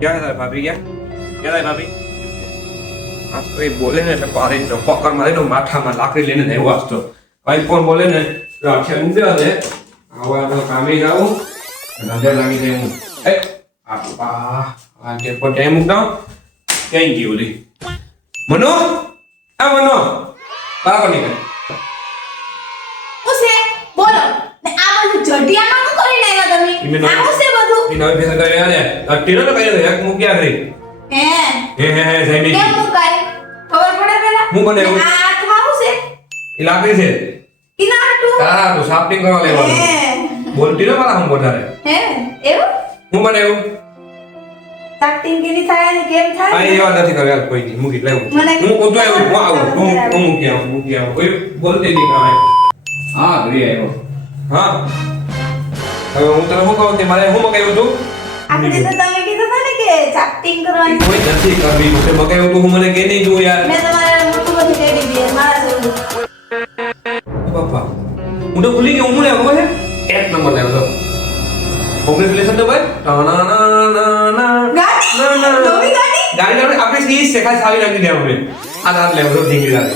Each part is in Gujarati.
क्या है भाभी क्या है भाभी आज तो ये बोले ने એટલે પારી તો પકડ મારી તો માથામાં લાકડી લઈને આવ્યો આજ તો ભાઈ કોણ બોલે ને રાખ્યા ઊંધ્યા ને આવા તો કામે જાઉં ધંધે લાગી જાય હું એ આપા આ કે પર ટાઈમ ઉગતા ક્યાં ગઈ ઓલી મનો આ મનો બરાબર નીકળ ઉસે બોલો ને આ બધું જડિયામાં શું કરીને આવ્યા તમે આ ઉસે બધું ઈ નવી ભેગા કર્યા ને ટીનો તો કર્યો એક મૂક્યા કરી હે સાહેબ કેમ મુકાય ખબર પડે પેલા હું બને એવું આ હાથમાં શું છે ઈ લાકડી છે કિના હાટુ તારા તો શાફ્ટિંગ કરવા લેવાનું બોલતી ન મારા હમ બોટારે હે એવું હું બને એવું શાફ્ટિંગ કેની થાય ને કેમ થાય આ એ વાત નથી કર્યા કોઈ ની મૂકી લેવું હું કોતો આવ્યો હું આવું હું મૂકી આવું કોઈ બોલતી નહીં કાય હા ઘરે આવ્યો હા હવે હું તને શું કહું કે મારે શું મગાવ્યું તું આપણે તો તમે કીધું હતા ને કે શાફ્ટિંગ કરવાની કોઈ નથી કરવી તો મગાવ્યું તું હું મને કે નહીં જોઉં યાર મેં તમારે મોટું બધું ટેડી બિયર મારા જેવું બાપા હું તો ભૂલી ગયો હું લેવો છે એક નંબર લેવો તો કોંગ્રેચ્યુલેશન તો ભાઈ ના ના ના ના ગાડી નવી ગાડી ગાડી આપણે સી શેખા સાવી નાખી દેવા હવે આ દાદ લેવો તો ધીંગી દાદ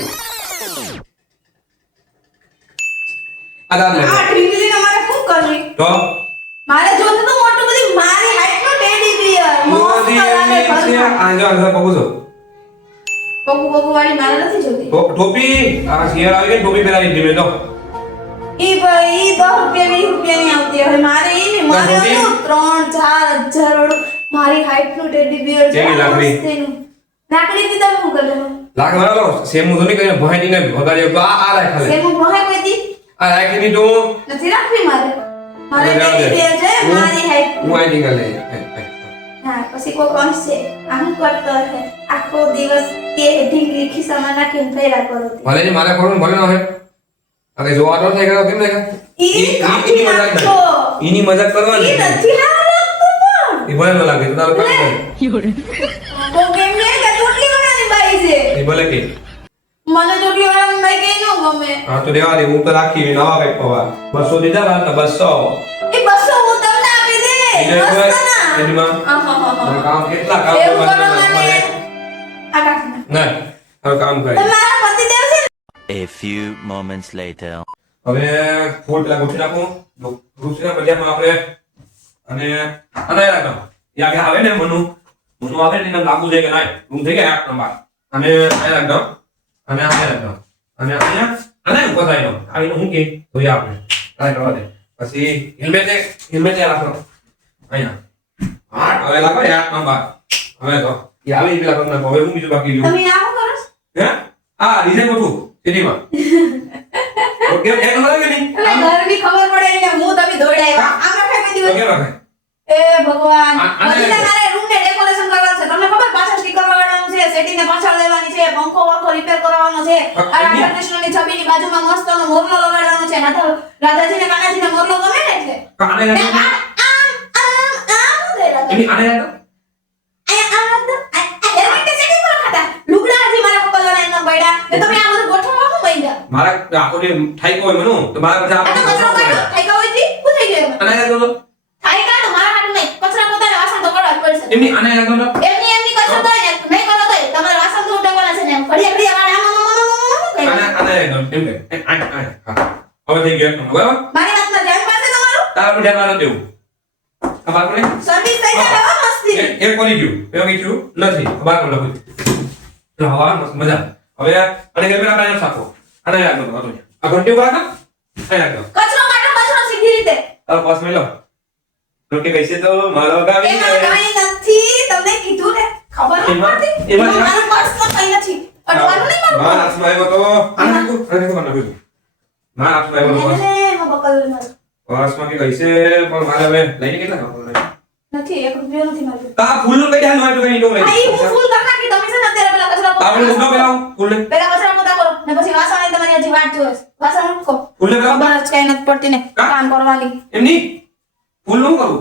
આ દાદ લેવો આ ઠીકલીને મારે શું કરવી તો મારે જોતું તો મોટું બધી મારી હાઈટ નો ટેડી બિયર મોદી એની છે આજો આજો પકુજો પગુ વાળી મારે નથી જોતી ટોપી આ શિયાળ આવી ગઈ ટોપી પહેરાવી દીધી તો ઈ ભાઈ 10 રૂપિયા 20 રૂપિયા ની આવતી હવે મારે ઈ ને મારે તો 3-4 હજાર મારી હાઈટ નું ટેડી બિયર છે કેવી લાકડી? લાકડી થી તમે શું કરે લાખ મારો સેમુ તો નહીં કઈ ભહાઈ ને ભગાડ્યો તો આ રાખે સેમુ ભોહે કોઈથી આ રાખી ની તો નથી રાખવી મારે મારે ટેડી બિયર છે મારી હાઈટ હું આઈ નીકળે હા પછી કોઈ કોણ છે આમ કરતો હે આખો દિવસ કે ઢીંગલી ખિસ્સામાં નાખીને ફેરા કરો ભલે ને મારે કોણ ભલે ન હે અરે જોવા તો થઈ ગયો કેમ લાગે ઈની મજાક કરવાની ઈ નથી હારું લાગતું પણ ઈ ભલે ન લાગે તો તારું કામ કરે તો કેમ ને કે ચોટલી વાળાની બાઈ છે ઈ ભલે કે મને ચોટલી વાળાની બાઈ કઈ ન ગમે હા તો દેવા દે હું તો રાખી નવા કઈ પવા 200 દીધા વાત ને 200 એ 200 હું તમને આપી દે મસ્ત ના એડીમાં આહા કામ કેટલા કામ એવું કરો કરવાના મને આ કાઢ ના હવે કામ કરે તમારા પતિદેવ છે A few moments later. હવે ફૂલ પેલા ગોઠવી નાખું રૂસના બજારમાં આપણે અને અનાયા રાખો યા કે આવે ને મનુ આવે ને એમ લાગુ જાય કે ના રૂમ થઈ ગયા 8 નંબર અને આ રાખો અને આ રાખો અને અહીંયા અને ઉપર જાય આવીને હું કે ધોઈ આપણે ટ્રાય કરવા દે પછી હેલ્મેટ રાખો અહીંયા હવે લાગો 8 નંબર હવે તો એ આવી પેલા તમને હવે હું બીજું બાકી લ્યો તમે આવો કરો હે આ ડિઝાઇન ગોઠવું સીડીમાં ઓકે એક નંબર આવે કે નહીં એટલે ઘરની ખબર પડે ને હું તમે દોડાય આમ રખાય કઈ દિવસ ઓકે રાખે એ ભગવાન આને પછી મારે રૂમ ને ડેકોરેશન કરવાનું છે તમને ખબર પાછળ સ્ટીકર લગાડવાનું છે સેટિંગ ને પાછળ લેવાની છે પંખો વખો રિપેર કરવાનો છે આ રાધા કૃષ્ણની છબીની બાજુમાં મસ્તનો મોરલો લગાડવાનો છે રાધાજીને કાનાજીને મોરલો ગમે ને એટલે આને ને રાખો આમ દે રાધા એની આને રાખો મારા આખો જે ઠાઈ કોઈ મનો તો મારા પછી આપણે આને રાખો તો એમની આને રાખો તો આને રાખો એમ કે આને હા હવે થઈ ગયો બરાબર તારું ધ્યાન ના દેવું આ બાળકોને એક કરી ગયું પેલું કીધું નથી બાળકો લખું તો હવા મજા હવે આને કે પેલા આપણે સાફો આને રાખો તો આ ઘંટી ઉભા કર આને રાખો તારો પાસ મેલો તો કે કૈસે તો મારો ગાવી તમને કીધું ને ખબર નથી મારું પર્સ તો કઈ નથી અડવાનું નહીં મારું મારા હાથમાં આવ્યો તો આને રાખો મારા હાથમાં આવ્યો તો પર્સમાં કે કૈસે પણ મારે હવે લઈને કેટલા કામ નથી 1 રૂપિયો નથી મારું તા ફૂલ નો કઈ હાલ હોય તો કઈ નો લઈ આઈ હું ફૂલ કાકા કે તમે છે ને અત્યારે પેલા કચરા આપણે ઉડો પેલા ફૂલ ને પેલા કચરા પોતા કરો ને પછી વાસણ તમારી હજી વાટ જોવે વાસણ ઉઠકો ફૂલ ને પેલા ખબર જ કઈ નથી પડતી ને કામ કરવાની એમની ફૂલ નું કરું